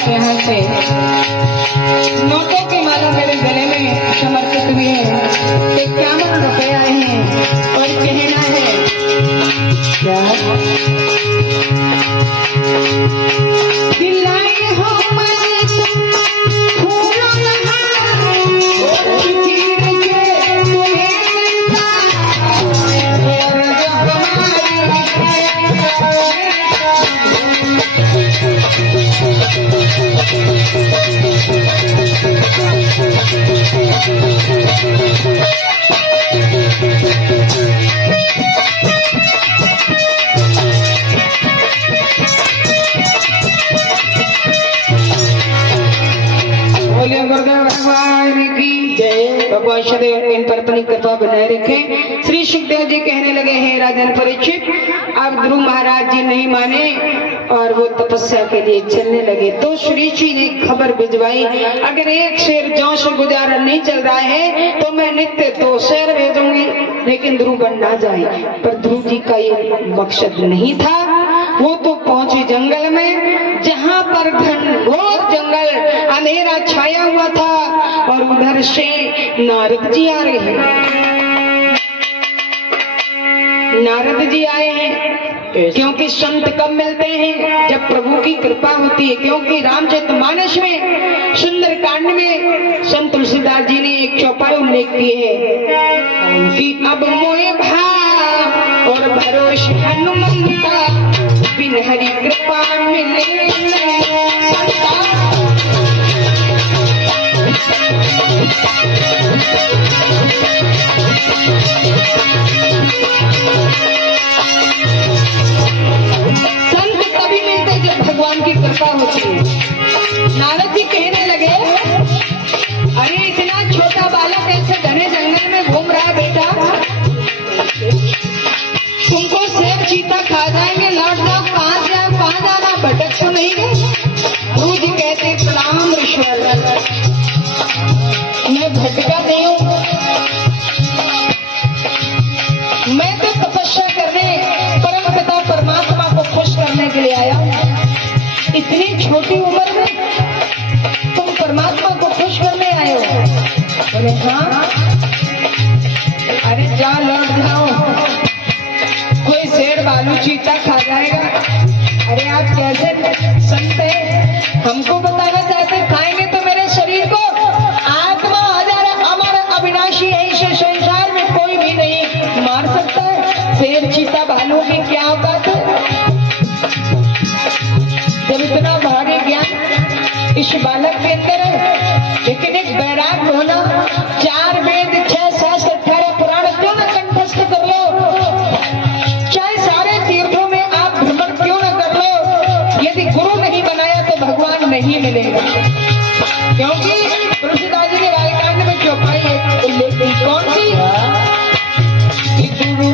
के यहाँ से नोटों की माला मेरे गले में समर्पित हुई है। 51 रुपए आए हैं और कहना है क्या दिलाए हो भगवान सदैव इन पर अपनी कृपा बनाए रखें। श्री सुखदेव जी कहने लगे हैं राजन परीक्षित, अब ध्रुव महाराज जी नहीं माने और वो तपस्या के लिए चलने लगे। तो श्री जी ने खबर भिजवाई, अगर एक शेर जौ से गुजारा नहीं चल रहा है तो मैं नित्य 2 शेर भेजूंगी, लेकिन ध्रुव बन ना जाए। पर ध्रुव जी का ये मकसद नहीं था। वो तो पहुंचे जंगल में, जहां पर घनघोर जंगल अंधेरा छाया हुआ था और उधर से नारद जी आ रहे हैं। नारद जी आए हैं क्योंकि संत कब मिलते हैं? जब प्रभु की कृपा होती है। क्योंकि रामचरितमानस में सुंदर कांड में संत तुलसीदास जी ने एक चौपाई उल्लेख की है कि अब मोए भाव और भरोसे हनुमंता बिन हरि कृपा मिले। संत तभी मिलते जब भगवान की कृपा होती है। नारद जी कहने लगे, अरे इतना छोटा बालक ऐसे घने जंगल में घूम रहा है बेटा, तुमको सेब चीता खा जाएंगे, लौट जाओ, कहाँ जाना, भटक तो नहीं गए? गुरु जी कहते प्रणाम ईश्वर, मैं भटका नहीं हूँ, मैं तो तपस्या करने परम पिता परमात्मा को खुश करने के लिए आया हूँ। इतनी छोटी उम्र में तुम परमात्मा को खुश करने आए हो? बोले हाँ। अरे जा लौट जाओ, कोई शेर भालू चीता खा जाएगा। अरे आप कैसे संत है, हमको बताना चाहते, खाएंगे तो मेरे शरीर को। आत्मा हजार अमर अविनाशी है, इस संसार में कोई भी नहीं मार सकता है। शेर चीता भालू की क्या औकात है? जब इतना भारी ज्ञान इस बालक के अंदर है, लेकिन एक बैराग होना, 4 वेद 6 शास्त्र 18 पुराण क्यों ना कंठस्थ कर लो, चाहे सारे तीर्थों में आप भ्रमण क्यों ना कर लो, यदि गुरु नहीं बनाया तो भगवान नहीं मिलेगा। क्योंकि तुलसीदास जी के बालकांड में चौपाई है उल्लेख, कौन सी? गुरु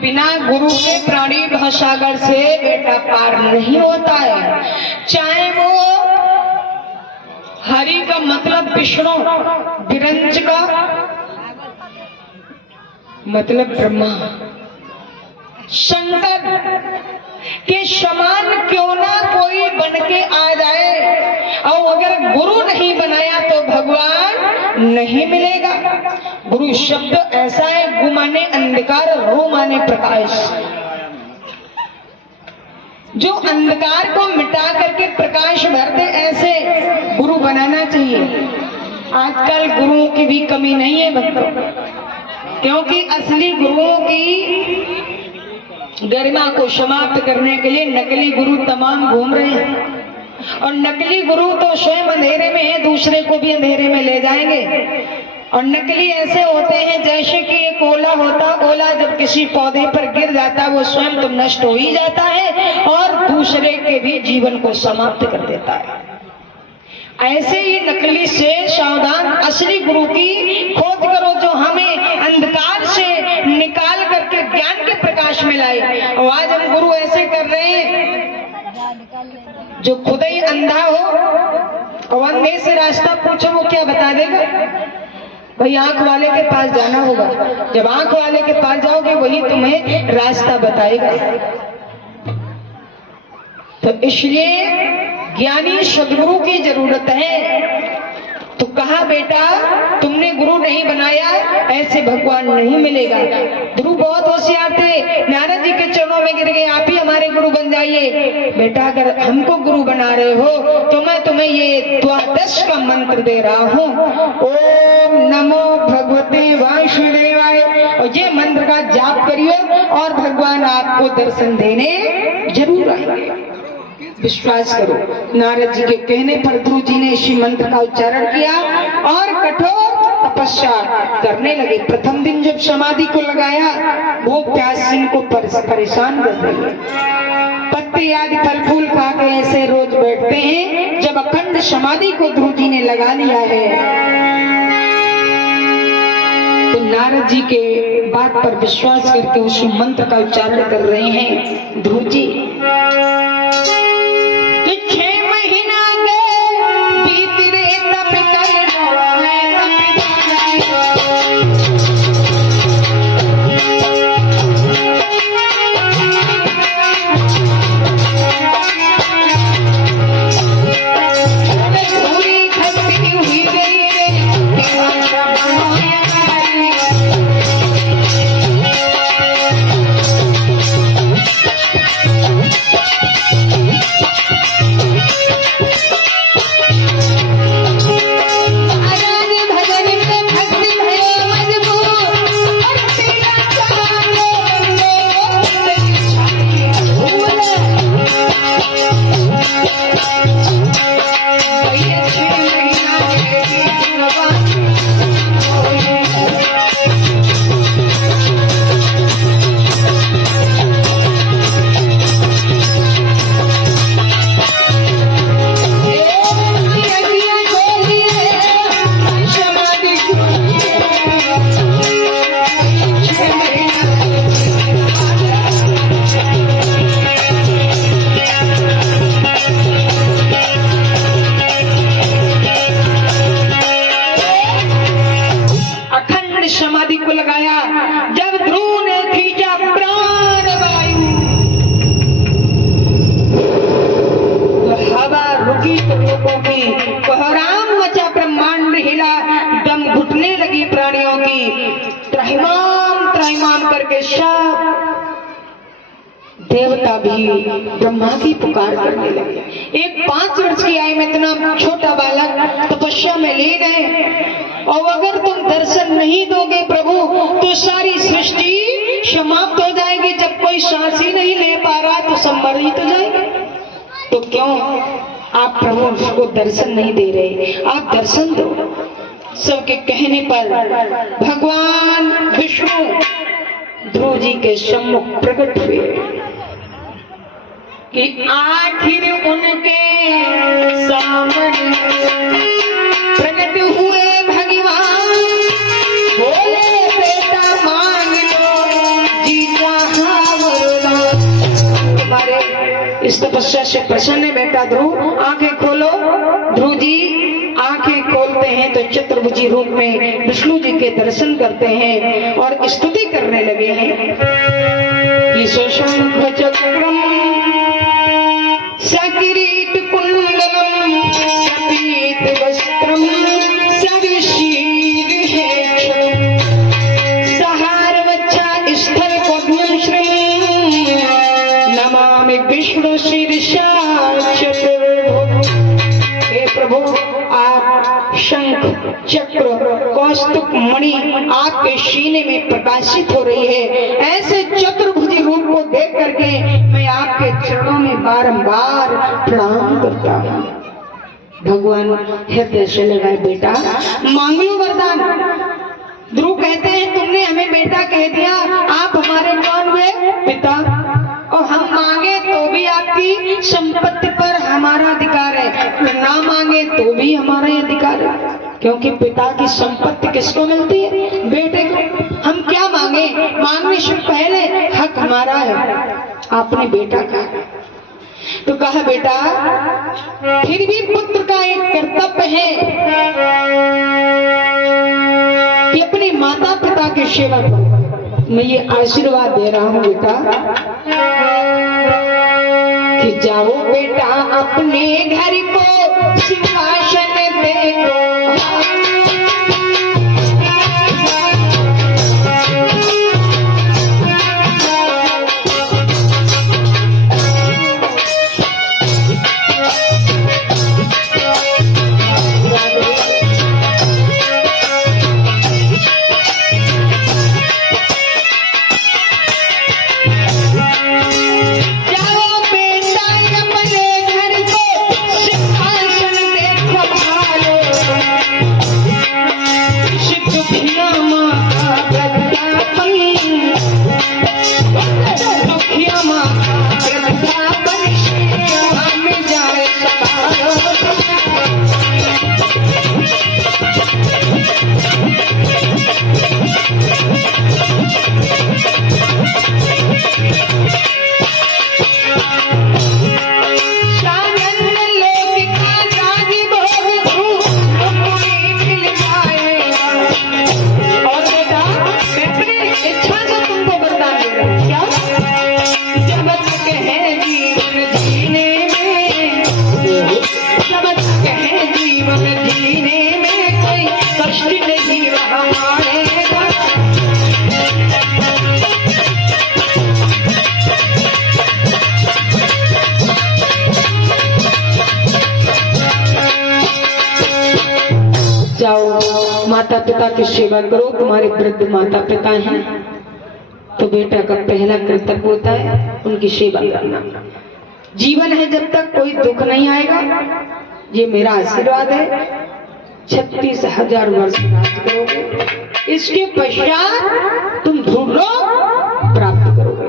बिना गुरु के प्राणी भवसागर से बेटा पार नहीं होता है। चाहे वो हरि का मतलब विष्णु, विरंज का मतलब ब्रह्मा, शंकर के समान क्यों ना कोई बन के आ जाए, और अगर गुरु नहीं बनाया तो भगवान नहीं मिलेगा। गुरु शब्द ऐसा है, गु माने अंधकार, रू माने प्रकाश। जो अंधकार को मिटा करके प्रकाश भर दे, ऐसे गुरु बनाना चाहिए। आजकल गुरुओं की भी कमी नहीं है भक्तों, क्योंकि असली गुरुओं की गरिमा को समाप्त करने के लिए नकली गुरु तमाम घूम रहे हैं, और नकली गुरु तो स्वयं अंधेरे में है, दूसरे को भी अंधेरे में ले जाएंगे। और नकली ऐसे होते हैं जैसे कि एक ओला होता, ओला जब किसी पौधे पर गिर जाता वो स्वयं तो नष्ट हो ही जाता है और दूसरे के भी जीवन को समाप्त कर देता है। ऐसे ही नकली से सावधान, असली गुरु की खोज करो जो हमें अंधकार से निकाल करके ज्ञान के प्रकाश में लाए। और आज हम गुरु ऐसे कर रहे हैं जो खुद ही अंधा हो और अंधे से रास्ता पूछो वो क्या बता देगा। भाई आंख वाले के पास जाना होगा, जब आंख वाले के पास जाओगे वही तुम्हें रास्ता बताएगा। तो इसलिए ज्ञानी सदगुरु की जरूरत है। तो कहा बेटा तुमने गुरु नहीं बनाया, ऐसे भगवान नहीं मिलेगा। गुरु बहुत होशियार थे, नारद जी के चरणों में गिर गए, आप ही हमारे गुरु बन जाइए। बेटा अगर हमको गुरु बना रहे हो तो मैं तुम्हें ये द्वादश का मंत्र दे रहा हूँ, ओम नमो भगवते वासुदेवाय, और ये मंत्र का जाप करिए और भगवान आपको दर्शन देने जरूर आएंगे। विश्वास करो। नारद जी के कहने पर ध्रुव जी ने इसी मंत्र का उच्चारण किया और कठोर तपस्या करने लगे। प्रथम दिन जब समाधि को लगाया, भूख प्यास इनको परेशान कर रही है। पत्ते आदि फल फूल खा के ऐसे रोज बैठते हैं। जब अखंड समाधि को ध्रुव जी ने लगा लिया है तो नारद जी के बात पर विश्वास करके उस मंत्र का उच्चारण कर रहे हैं ध्रुव जी। 6 महीना के बीत रे तप पूरी खत्म हुई गई देवता भी ब्रह्मा की पुकार करने लगे। एक 5 वर्ष की आयु में इतना छोटा बालक तपस्या में लीन है, और अगर तुम दर्शन नहीं दोगे प्रभु तो सारी सृष्टि समाप्त हो जाएगी। जब कोई सांस ही नहीं ले पा रहा तो सब मर ही तो जाएंगे। तो क्यों आप प्रभु उसको दर्शन नहीं दे रहे? आप दर्शन दो। सबके कहने पर भगवान विष्णु ध्रुव जी के सम्मुख प्रकट हुए कि आखिर उनके सामने प्रकट हुए भगवान। बोले बेटा मांग लो जी जहां बोलो। तुम्हारे इस तपस्या से प्रसन्न है बेटा ध्रुव, आंखें खोलो। ध्रुव जी आंखें खोलो। तो चतुर्भुजी रूप में विष्णु जी के दर्शन करते हैं और स्तुति करने लगे हैं कि शशंख चक्रम सकिरीट कुंडलम सपीत वस्त्रम सविशीर हेक्षम सहार वच्छा स्थल पद्मश्री नमामि विष्णु शीर्षा चतुर्भुज। हे प्रभु, आप शंख चक्र कौस्तुभ मणि आपके सीने में प्रकाशित हो रही है। ऐसे चतुर्भुजी रूप को देख करके मैं आपके चरणों में बारंबार प्रणाम करता हूँ। भगवान हृदय से लगाए, बेटा मांग लो वरदान। ध्रुव कहते हैं तुमने हमें बेटा कह दिया, आप हमारे कौन हुए? पिता। और हम मांगे तो भी आपकी संपत्ति पर हमारा अधिकार है, ना मांगे तो भी हमारा अधिकार है, क्योंकि पिता की संपत्ति किसको मिलती है? बेटे को। हम क्या मांगे? मांगने से पहले हक हमारा है। आपने बेटा कहा तो कहा बेटा फिर भी पुत्र का एक कर्तव्य है कि अपने माता पिता की सेवा करो। मैं ये आशीर्वाद दे रहा हूँ बेटा कि जाओ बेटा अपने घर को सिंहासन देखो। माता पिता की सेवा करो। तुम्हारे वृद्ध माता पिता हैं तो बेटा का पहला कर्तव्य होता है उनकी सेवा करना। जीवन है जब तक कोई दुख नहीं आएगा, ये मेरा आशीर्वाद है। 36,000 वर्ष राज करोगे, इसके पश्चात तुम ध्रुव लोक प्राप्त करोगे।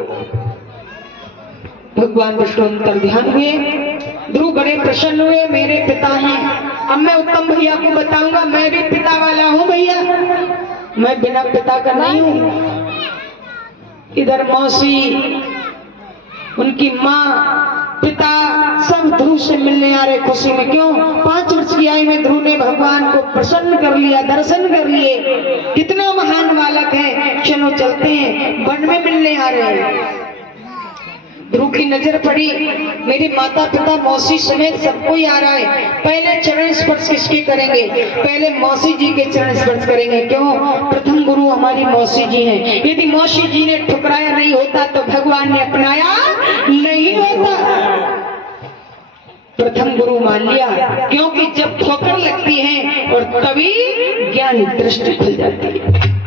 भगवान विष्णु अंतर ध्यान हुए, ध्रुव बड़े प्रसन्न हुए, मेरे पिता हैं। अब मैं उत्तम भैया को बताऊंगा मैं भी पिता वाला हूँ भैया, मैं बिना पिता का नहीं हूँ। इधर मौसी, उनकी माँ, पिता सब ध्रुव से मिलने आ रहे खुशी में। क्यों? 5 वर्ष की आयु में ध्रुव ने भगवान को प्रसन्न कर लिया, दर्शन कर लिए। कितना महान बालक है, चलो चलते हैं, वन में मिलने आ रहे हैं। ध्रुव की नजर पड़ी, मेरे माता पिता मौसी समेत सबको ही आ रहा है। पहले चरण स्पर्श किसके करेंगे? पहले मौसी जी के चरण स्पर्श करेंगे। क्यों? प्रथम गुरु हमारी मौसी जी हैं। यदि मौसी जी ने ठुकराया नहीं होता तो भगवान ने अपनाया नहीं होता। प्रथम गुरु मान लिया, क्योंकि जब ठोकर लगती है और तभी ज्ञान दृष्टि खुल जाती है।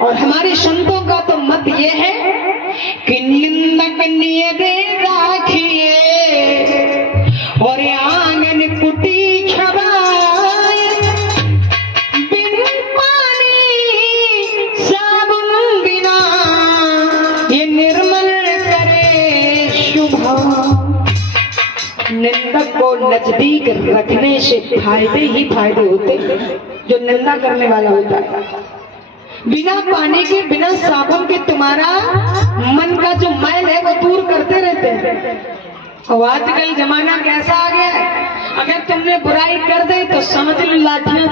और हमारे संतों का तो मत ये है कि निंदक नियरे राखिए और आंगन कुटी छबाए, बिन पानी साबुन बिना ये निर्मल करे शुभा। निंदक को नजदीक रखने से फायदे ही फायदे होते, जो निंदा करने वाला होता है। बिना पानी के, बिना साबुन के तुम्हारा मन का जो मैल है वो दूर करते रहते हैं। और आजकल जमाना कैसा आ गया है, अगर तुमने बुराई कर दी तो समझ लो लाठियां